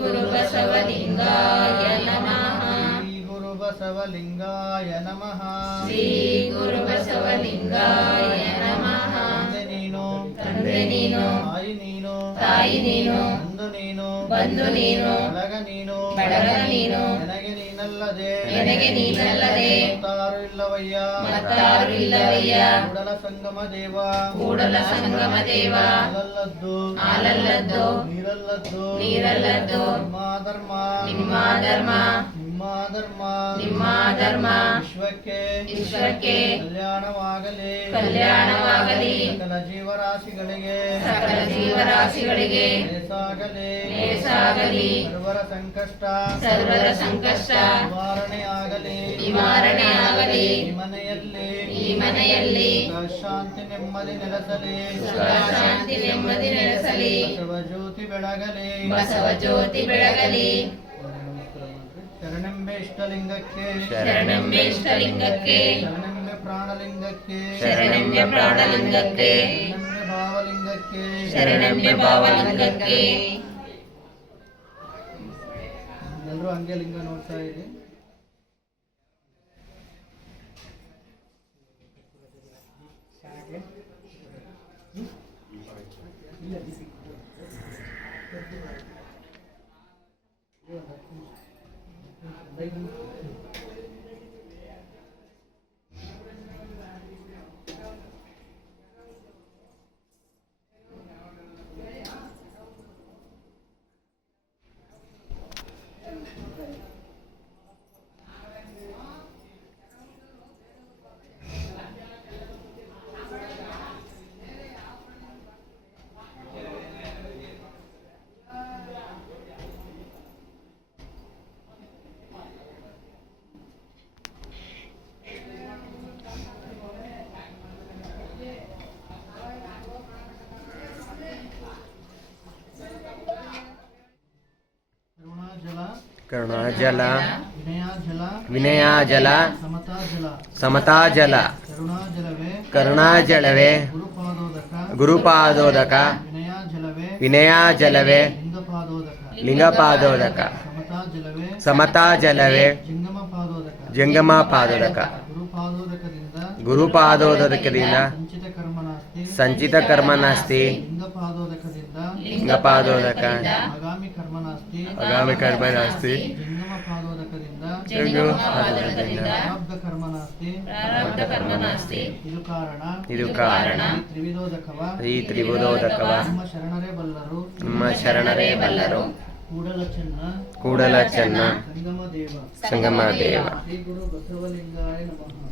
ಗುರು ಬಸವಲಿಂಗಾಯ ನಮಃ ಶ್ರೀ ಗುರು ಬಸವಲಿಂಗಾಯ ನಮಃ ಶ್ರೀ ಗುರು ಬಸವಲಿಂಗಾಯ ನಮಃ ತಂದೆ ನೀನು ತಂದೆ ನೀನು ತಾಯಿ ನೀನು ತಾಯಿ ನೀನು ಬಂಧು ನೀನು ಬಂಧು ನೀನು ಬಳಗ ನೀನು ಬಳಗ ನೀನು ನನಗೆ ನೀನಲ್ಲದೆ ನನಗೆ ನೀನಲ್ಲದೆ ಮತ್ತಾರು ಇಲ್ಲವಯ್ಯ ಮತ್ತಾರು ಇಲ್ಲವಯ್ಯ ಕೂಡಲ ಸಂಗಮ ದೇವ ಕೂಡಲ ಸಂಗಮ ದೇವ ಹಾಲಲ್ಲದ್ದು ಹಾಲಲ್ಲದ್ದು ನೀರಲ್ಲದ್ದು ನೀರಲ್ಲದ್ದು ನಿಮ್ಮ ಧರ್ಮ ನಿಮ್ಮ ಧರ್ಮ ನಿಮ್ಮ ಧರ್ಮ ನಿಮ್ಮ ಧರ್ಮ ವಿಶ್ವಕ್ಕೆ ವಿಶ್ವಕ್ಕೆ ಕಲ್ಯಾಣವಾಗಲಿ ಕಲ್ಯಾಣವಾಗಲಿ ಸಕಲ ಜೀವರಾಶಿಗಳಿಗೆ ಸಕಲ ಜೀವರಾಶಿಗಳಿಗೆ ಲೇಸಾಗಲಿ ಲೇಸಾಗಲಿ ಸರ್ವರ ಸಂಕಷ್ಟ ಸರ್ವರ ಸಂಕಷ್ಟ ನಿವಾರಣೆಯಾಗಲಿ ನಿವಾರಣೆಯಾಗಲಿ ಈ ಮನೆಯಲ್ಲಿ ಸುಖ ಶಾಂತಿ ನೆಮ್ಮದಿ ನೆಲೆಸಲಿ ಸುಖ ಶಾಂತಿ ನೆಮ್ಮದಿ ನೆಲೆಸಲಿ ಬಸವ ಜ್ಯೋತಿ ಬೆಳಗಲಿ ಬಸವ ಜ್ಯೋತಿ ಬೆಳಗಲಿ ಶರಣೆಂಬೆ ಇಷ್ಟಲಿಂಗಕ್ಕೆ ಶರಣೆಂಬೆ ಇಷ್ಟಲಿಂಗಕ್ಕೆ ಶರಣೆಂಬೆ ಪ್ರಾಣಲಿಂಗಕ್ಕೆ ಶರಣೆಂಬೆ ಪ್ರಾಣಲಿಂಗಕ್ಕೆ ಶರಣೆಂಬೆ ಭಾವಲಿಂಗಕ್ಕೆ ಶರಣೆಂಬೆ ಭಾವಲಿಂಗಕ್ಕೆ ಎಲ್ಲರೂ ಹಂಗೆ ಲಿಂಗ ನೋಡ್ತಾ ಇರಿ. ಕರುಣಾಜಲ ವಿನಯಾಜಲ ವಿನಯಾಜಲ ಸಮತಾಜಲ ಸಮತಾಜಲ ಕರುಣಾಜಲವೇ ಕರುಣಾಜಲವೇ ಗುರುಪಾದೋದಕ ಗುರುಪಾದೋದಕ ವಿನಯಾಜಲವೇ ವಿನಯಾಜಲವೇ ಲಿಂಗಪಾದೋದಕ ಲಿಂಗಪಾದೋದಕ ಸಮತಾಜಲವೇ ಸಮತಾಜಲವೇ ಜಂಗಮಪಾದೋದಕ ಜಂಗಮಪಾದೋದಕ ಗುರುಪಾದೋದಕದಿಂದ ಗುರುಪಾದೋದಕದಿಂದ ಸಂಚಿತ ಕರ್ಮನಾಸ್ತಿ ಸಂಚಿತ ಕರ್ಮನಾಸ್ತಿ ಲಿಂಗಪಾದೋದಕದಿಂದ ಲಿಂಗಪಾದೋದಕ ಆಗಾಮಿ ಕರ್ಮನಾಸ್ತಿ ಆಗಾಮಿ ಕರ್ಮನಾಸ್ತಿ ಜಂಗಮಪಾದೋದಕದಿಂದ ಜಂಗಮಪಾದೋದಕದಿಂದ ಪ್ರಾರಬ್ಧ ಕರ್ಮನಾಸ್ತಿ ಪ್ರಾರಬ್ಧ ಕರ್ಮನಾಸ್ತಿ. ಇದು ಕಾರಣ ಇದು ಕಾರಣ ಈ ತ್ರಿವಿಧೋದಕವ ಈ ತ್ರಿಬುಧೋದಕವ ನಮ್ಮ ಶರಣರೇ ಬಲ್ಲರು ನಮ್ಮ ಶರಣರೇ ಬಲ್ಲರು ಕೂಡಲ ಚೆನ್ನ ಕೂಡಲ ಚೆನ್ನ ಸಂಗಮ ದೇವ ಸಂಗಮ ದೇವ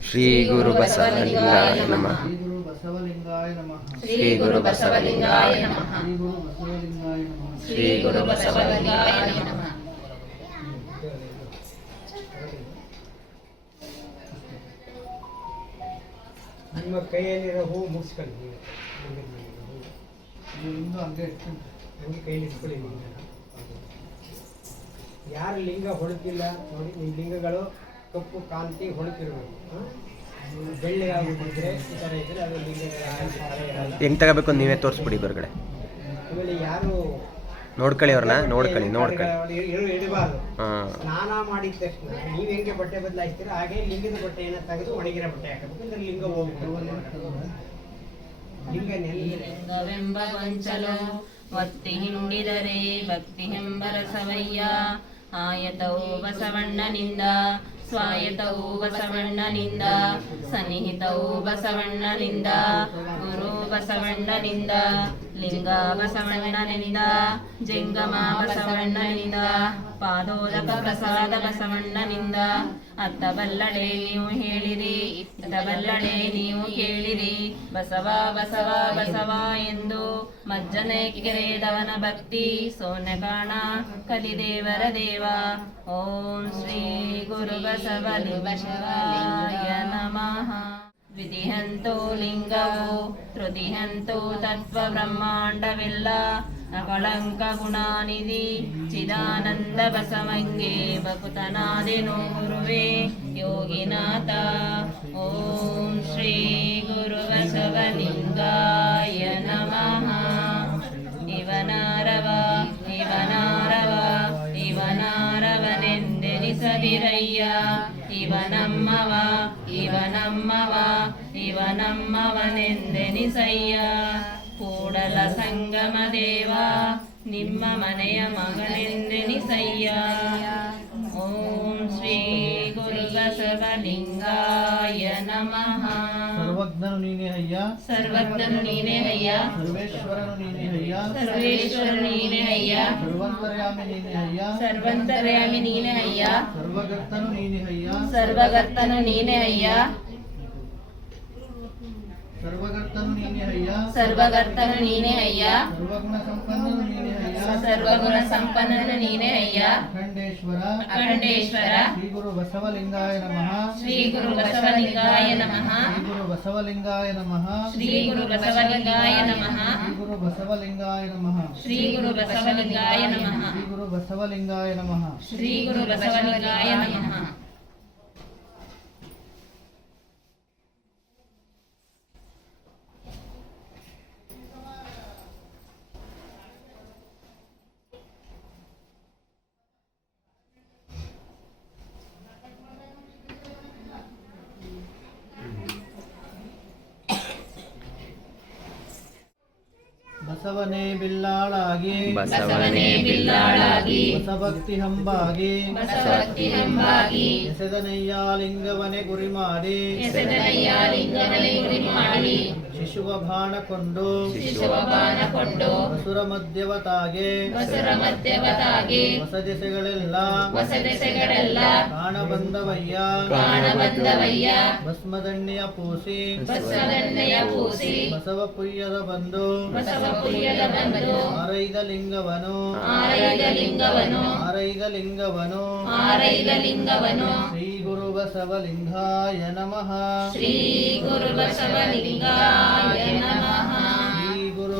ಶ್ರೀ ಗುರು ಬಸವಲಿಂಗಾಯ ನಮಃ ಶ್ರೀ ಗುರು ಬಸವಲಿಂಗಾಯ ನಮಃ ಶ್ರೀ ಗುರು ಬಸವಲಿಂಗಾಯ ನಮಃ ಶ್ರೀ ಗುರು ಬಸವಲಿಂಗಾಯ ನಮಃ. ಶ್ರೀ ಗುರು ಬಸವಲಿಂಗಾಯ ನಮಃ ಶ್ರೀ ಗುರು ಬಸವಲಿಂಗಾಯ ನಮಃ. ನಿಮ್ಮ ಕೈಯಲ್ಲಿರೋ ಹೂ ಮುಗಿಸ್ಕೊಳ್ಳಿ ನೀವು ಇಂದು ಹಂಗೆ ಇಟ್ಕೊಂಡು ಹಂಗೆ ಕೈಯಲ್ಲಿ ಇಟ್ಕೊಳ್ಳಿ ಯಾರು ಲಿಂಗ ಹೊಳಪಿಲ್ಲ ನೋಡಿ ಈ ಲಿಂಗಗಳು ಕಪ್ಪು ಕಾಂತಿ ಹೊಳಪಿರಬೇಕು ಬೆಳ್ಳಿಗಾಗಿದ್ರೆ ಈ ಥರ ಇದ್ದರೆ ಅದು ಲಿಂಗಗಳ ಹೆಂಗ್ ತಗೋಬೇಕು ನೀವೇ ತೋರಿಸ್ಬಿಡಿ ಹೊರಗಡೆ. ಆಮೇಲೆ ಯಾರು ನೋಡ್ಕೊಳ್ಳಿ ಅವ್ರನ್ನ ನೋಡ್ಕೊಳ್ಳಿ ಇಡಬಾರ್ದು. ಹಾಂ ಸ್ನಾನ ಮಾಡಿದ ತಕ್ಷಣ ನೀವು ಹೆಂಗೆ ಬಟ್ಟೆ ಬದಲಾಯಿಸ್ತೀರ ಹಾಗೆ ಲಿಂಗದ ಬಟ್ಟೆಯನ್ನು ತೆಗೆದು ಒಣಗಿರೋ ಬಟ್ಟೆ ಹಾಕಬೇಕು ಅಂದ್ರೆ ಲಿಂಗ ಹೋಗ್ಬೇಕು. ಲಿಂಗ ನೆಲ್ಲ ಲಿಂಗವೆಂಬ ಗೊಂಚಲು ಒತ್ತಿ ಹಿಂಡಿದರೆ ಭಕ್ತಿ ಹೆಂಬರಸವಯ್ಯ. ಆಯತವು ಬಸವಣ್ಣನಿಂದ ಸ್ವಾಯತವು ಬಸವಣ್ಣನಿಂದ ಸನ್ನಿಹಿತವು ಬಸವಣ್ಣನಿಂದ ಗುರು ಬಸವಣ್ಣನಿಂದ ಲಿಂಗ ಬಸವಣ್ಣನಿಂದ ಜಂಗಮ ಬಸವಣ್ಣನಿಂದ ಪಾದೋದಕ ಪ್ರಸಾದ ಬಸವಣ್ಣನಿಂದ. ಅತ್ತ ಬಲ್ಲಡೆ ನೀವು ಹೇಳಿರಿ ಇತ್ತ ಬಲ್ಲಡೆ ನೀವು ಕೇಳಿರಿ ಬಸವ ಬಸವ ಬಸವ ಎಂದು ಮಜ್ಜನೆ ಕೆರೆದವನ ಭಕ್ತಿ ಸೋನೆ ಕಾಣ ಕಲಿದೇವರ ದೇವ. ಓಂ ಶ್ರೀ ಗುರು ಬಸವಲಿಂಗಾಯ ನಮಃ. ದ್ವಿತಿಹಂತೋ ಲಿಂಗವು ತೃತಿಹಂತೋ ತತ್ವ ಬ್ರಹ್ಮಾಂಡವಿಲ್ಲ ಅಕಳಂಕ ಗುಣಾನಿಧಿ ಚಿದಾನಂದ ಬಸವಂಗೆ ಬಕುತನಾದೆನು ಗುರುವೇ ಯೋಗಿನಾಥ. ಓಂ ಶ್ರೀ ಗುರು ಬಸವಲಿಂಗಾಯ ನಮಃ. ಇವನಾರವ ಇವನಾರವ ಇವನಾರವನೆಂದೆನಿಸದಿರಯ್ಯ ಇವನಮ್ಮವ ಇವನಮ್ಮವ ಇವನಮ್ಮವನೆಂದೆನಿಸಯ್ಯ. ಕೂಡಲ ಸಂಗಮ ದೇವ ನಿಮ್ಮ ಮನೆಯ ಮಗನೆಂದೆನಿಸಯ್ಯ. ಓಂ ಶ್ರೀ ಗುರು ಬಸವಲಿಂಗಾಯ ನಮಃ. ಸರ್ವಜ್ಞನು ನೀನೇ ಅಯ್ಯ ಸರ್ವಜ್ಞನು ನೀನೇ ಅಯ್ಯ ಸರ್ವೇಶ್ವರನು ನೀನೇ ಅಯ್ಯ ಸರ್ವೇಶ್ವರನು ನೀನೇ ಅಯ್ಯ ಸರ್ವಂತರ್ಯಾಮಿ ನೀನೇ ಅಯ್ಯ ಸರ್ವಂತರ್ಯಾಮಿ ನೀನೇ ಅಯ್ಯ ಸರ್ವಗರ್ತನು ನೀನೇ ಅಯ್ಯ ಸರ್ವಗರ್ತನು ನೀನೇ ಅಯ್ಯ ಸರ್ವಗರ್ತನು ನೀನೇ ಅಯ್ಯ ಸರ್ವಗರ್ತನು ನೀನೇ ಅಯ್ಯ ಸರ್ವಗುಣ ಸಂಪನ್ನನು ನೀನೇ ಅಯ್ಯ ಸರ್ವಗುಣ ಸಂಪನ್ನನು ನೀನೇ ಅಯ್ಯ ಅಖಂಡೇಶ್ವರ ಅಖಂಡೇಶ್ವರ ಶ್ರೀ ಗುರು ಬಸವಲಿಂಗಾಯ ನಮಃ ಶ್ರೀ ಗುರು ಬಸವಲಿಂಗಾಯ ನಮಃ ಶ್ರೀ ಗುರು ಬಸವಲಿಂಗಾಯ ನಮಃ ಶ್ರೀ ಗುರು ಬಸವಲಿಂಗಾಯ ನಮಃ ಶ್ರೀ ಗುರು ಬಸವಲಿಂಗಾಯ ನಮಃ ಶ್ರೀ ಗುರು ಬಸವಲಿಂಗಾಯ ನಮಃ ಶ್ರೀ ಗುರು ಬಸವಲಿಂಗಾಯ ನಮಃ ಶ್ರೀ ಗುರು ಬಸವಲಿಂಗಾಯ ನಮಃ. ಬಸವನೇ ಬಿಲ್ಲಾಳಾಗಿ ಬಸವನೇ ಬಿಲ್ಲಾಳಾಗಿ ಬಸಭಕ್ತಿ ಹಂಬಾಗಿ ಬಸವತ್ತಿ ಎಂಬಾಗಿ ಎಸೆದನಯ್ಯ ಲಿಂಗವನೆ ಗುರಿ ಮಾಡಿ ಎಸೆದನಯ್ಯ ಲಿಂಗವನೆ ಗುರಿ ಮಾಡಿ ಶಿಶುವ ಬಾಣ ಕೊಂಡು ಶಿಶುವ ಬಾಣ ಕೊಂಡು ಹಸುರ ಮಧ್ಯವತಾಗೆ ಬಸರ ಮಧ್ಯವತಾಗಿ ಹೊಸ ದೆಸೆಗಳೆಲ್ಲ ಹೊಸ ದೆಸೆಗಳೆಲ್ಲ ಕಾಣ ಬಂದವಯ್ಯ ಕಾಣ ಬಂದವಯ್ಯ ಭಸ್ಮದಣ್ಣಿಯ ಪೂಸಿ ಬಸವದಣ್ಣೆಯ ಪೂಸಿ ಬಸವ ಪುಯ್ಯದ ಬಂದು ಬಸವ ಪುಯ್ಯದ ಬಂದು ಆರೈದ ಲಿಂಗವನು ಆರೈದ ಲಿಂಗವನು ಆರೈದ ಲಿಂಗವನು ಆರೈದ ಲಿಂಗವನು ಶ್ರೀ ಗುರು ಬಸವಲಿಂಗಾಯ ನಮಃ ಶ್ರೀ ಗುರು ಬಸವಲಿಂಗಾಯ ನಮಃ ಶ್ರೀ ಗುರು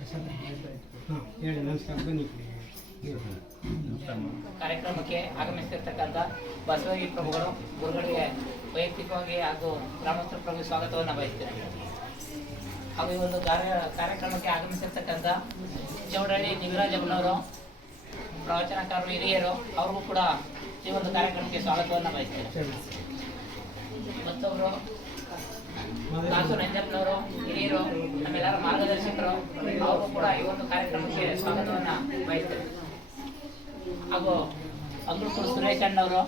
ಹಾಂ ಹೇಳಿ ನಮಸ್ಕಾರ ಬನ್ನಿ ಕಾರ್ಯಕ್ರಮಕ್ಕೆ ಆಗಮಿಸಿರ್ತಕ್ಕಂಥ ಬಸವಗಿ ಪ್ರಭುಗಳು ಗುರುಗಳಿಗೆ ವೈಯಕ್ತಿಕವಾಗಿ ಹಾಗೂ ಗ್ರಾಮಸ್ಥರ ಪ್ರಭು ಸ್ವಾಗತವನ್ನು ಬಯಸ್ತೇನೆ. ಹಾಗೂ ಈ ಒಂದು ಕಾರ್ಯಕ್ರಮಕ್ಕೆ ಆಗಮಿಸಿರ್ತಕ್ಕಂಥ ಚೌಡಹಳ್ಳಿ ನಿವಿರಾಜಪ್ಪನವರು ಪ್ರವಚನಕಾರರು ಹಿರಿಯರು ಅವ್ರಿಗೂ ಕೂಡ ಈ ಒಂದು ಕಾರ್ಯಕ್ರಮಕ್ಕೆ ಸ್ವಾಗತವನ್ನು ಬಯಸ್ತೇನೆ. ಮತ್ತೊಬ್ಬರು ಕಾಸು ನಂಜಪ್ಪನವರು ಹಿರಿಯರು ನಮ್ಮೆಲ್ಲರ ಮಾರ್ಗದರ್ಶಕರು ಅವರು ಕೂಡ ಈ ಒಂದು ಕಾರ್ಯಕ್ರಮಕ್ಕೆ ಸ್ವಾಗತವನ್ನು ಬಯಸ್ತೇನೆ. ಹಾಗೂ ಅಂಗುಳಕೂರು ಸುರೇಶ್ ಅಣ್ಣವರು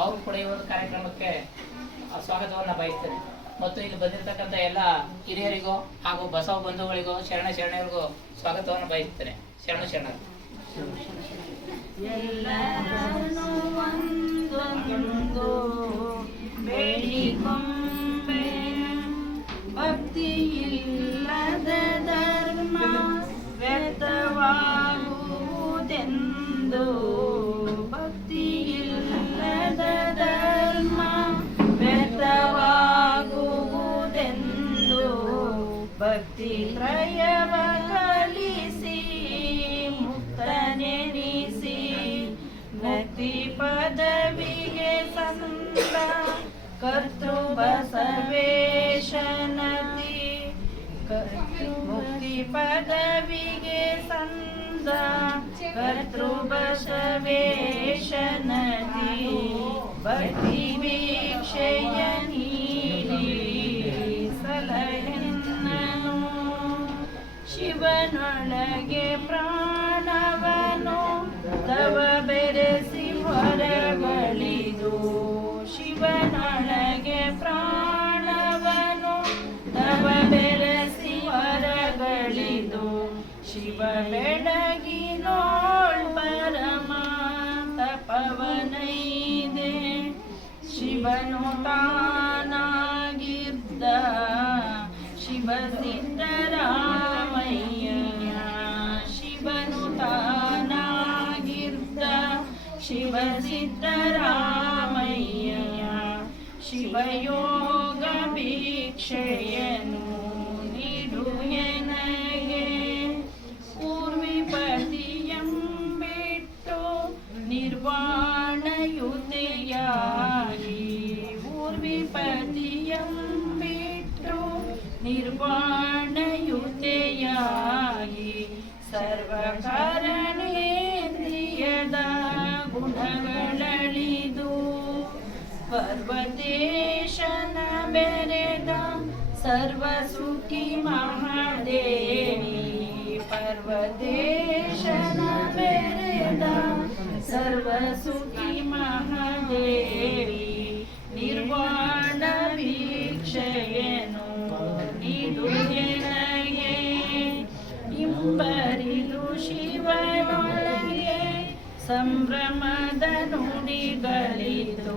ಅವರು ಕೂಡ ಈ ಒಂದು ಕಾರ್ಯಕ್ರಮಕ್ಕೆ ಸ್ವಾಗತವನ್ನು ಬಯಸ್ತೇನೆ. ಮತ್ತು ಇಲ್ಲಿ ಬಂದಿರತಕ್ಕಂಥ ಎಲ್ಲ ಹಿರಿಯರಿಗೂ ಹಾಗೂ ಬಸವ ಬಂಧುಗಳಿಗೂ ಶರಣರಿಗೂ ಸ್ವಾಗತವನ್ನು ಬಯಸ್ತೇನೆ. ಶರಣರು ಎಲ್ಲರನ್ನು ಒಂದೊಂದು ಬೇಡಿಕೊಂಬೆ ಭಕ್ತಿ ಇಲ್ಲದ ಧರ್ಮ ವ್ಯರ್ಥವಾಗುವುದೆಂದು ಭಕ್ತಿ ಇಲ್ಲದ ಧರ್ಮ ವ್ಯರ್ಥವಾಗುವುದೆಂದು ಭಕ್ತಿ ತ್ರಯವ ಕಲಿಸಿ ಮುಕ್ತನೆನಿಸಿ ಮುಕ್ತಿ ಪದವಿಗೆ ಸಂತ ಕರ್ತೃ ಬಸವೇಶನತಿ ಮುಕ್ತಿ ಪದವಿಗೆ ಸಂದ ಕರ್ತೃ ಬಸವೇಶನತಿ ಭಕ್ತಿ ವೀಕ್ಷೆಯ ನೀಡಿ ಸಲಹೆನ್ನನು ಶಿವನೊಳಗೆ ಪ್ರಾಣವನು ತವ ಬೆರೆಸಿ ಹೊರಗಳಿದು ಶಿವನೊಳಗೆ ಪ್ರಾಣವನು ತವ ಬೆರೆಸಿ ಹೊರಗಳಿದು ಶಿವ ಬೆಳಗಿನೋಳ್ ಪರಮ ತಪವನೈದೆ ಶಿವನು ತಾನಾಗಿದ್ದ ಶಿವ ಸಿದ್ದರಾಮಯ್ಯ ಶಿವನು ತಾನಾಗಿದ್ದ ಶಿವ ಸಿದ್ದರಾಮಯ್ಯ ಶಿವಯೋಗ ಭಿಕ್ಷೆಯನು ನೀಡು ಎನಗೆ ಊರ್ವಿಪತಿಯಂಬಿಟ್ಟು ನಿರ್ವಾಣಯುತೆಯಾಗಿ ಊರ್ವಿಪತಿಯಂಬಿಟ್ಟು ನಿರ್ವಾಣಯುತೆಯಾಗಿ ಸರ್ವಕಾರಣೇಂದ್ರಿಯದ ಗುಣಗಳಳಿದು ಪರ್ವತೇಶನ ಬೆರೆದ ಸರ್ವಸುಖಿ ಮಹಾದೇವಿ ಪರ್ವತೇಶನ ಬೆರೆದ ಸರ್ವಸುಖಿ ಮಹಾದೇವಿ ನಿರ್ವಾಣ ವೀಕ್ಷೆಯನು ನೀಡು ಎನಗೆ ಇಂಬರಿದು ಶಿವನೊಳಗೆ ಸಂಭ್ರಮದ ನುಡಿಗಳಿತು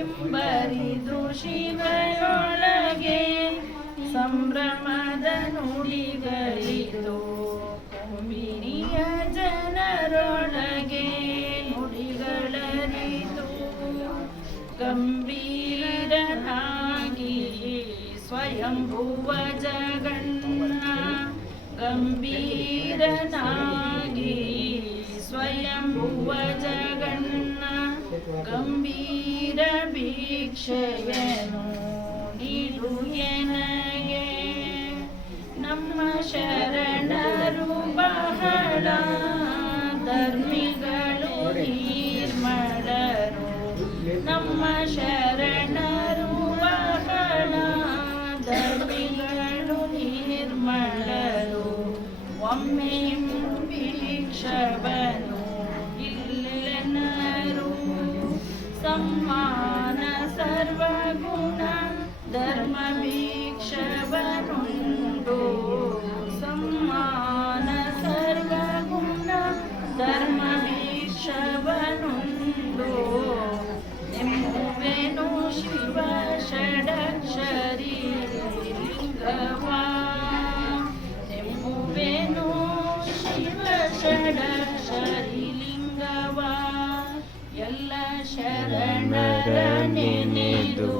ಇಂಬರಿದು ಶಿವನೊಳಗೆ ಸಂಭ್ರಮದ ನುಡಿಗಳಿತು ಕೊಂಬಿನಿಯ ಜನರೊಳಗೆ ನುಡಿಗಳರಿತು ಗಂಭೀರನಾಗಿ ಸ್ವಯಂಭುವ ಜಗನ್ನ ಗಂಭೀರನಾಗಿ ಸ್ವಯಂಭುವ ಜಗನ್ನ ಗಂಭೀರ ಭಿಕ್ಷೆಯನು ನೀಡು ಎನಗೆ ನಮ್ಮ ಶರಣರು ಬಹಳ ಧರ್ಮಿಗಳು ನಿರ್ಮಳರು ನಮ್ಮ ಶರಣರು ಬಹಳ ಧರ್ಮಿಗಳು ನಿರ್ಮಳರು ಒಮ್ಮೆ ಭಿಕ್ಷವನು ಇಲ್ಲೆನರು ಸಮ್ಮಾನ ಸರ್ವಗುಣ ಧರ್ಮ ಭಿಕ್ಷವನುಂಡು ಸಮ್ಮಾನ ಸರ್ವಗುಣ ಧರ್ಮ ಭಿಕ್ಷವನುಂಡು ಎಂಬುವೆನು ಶಿವ ಷಡಕ್ಷರಿ ಲಿಂಗವಾ ಎಂಬುವೆನು ಶಿವ ಷಡಕ್ಷರಿ ಲಿಂಗವಾ ಎಲ್ಲ ಶರಣರ ನೆನೆದು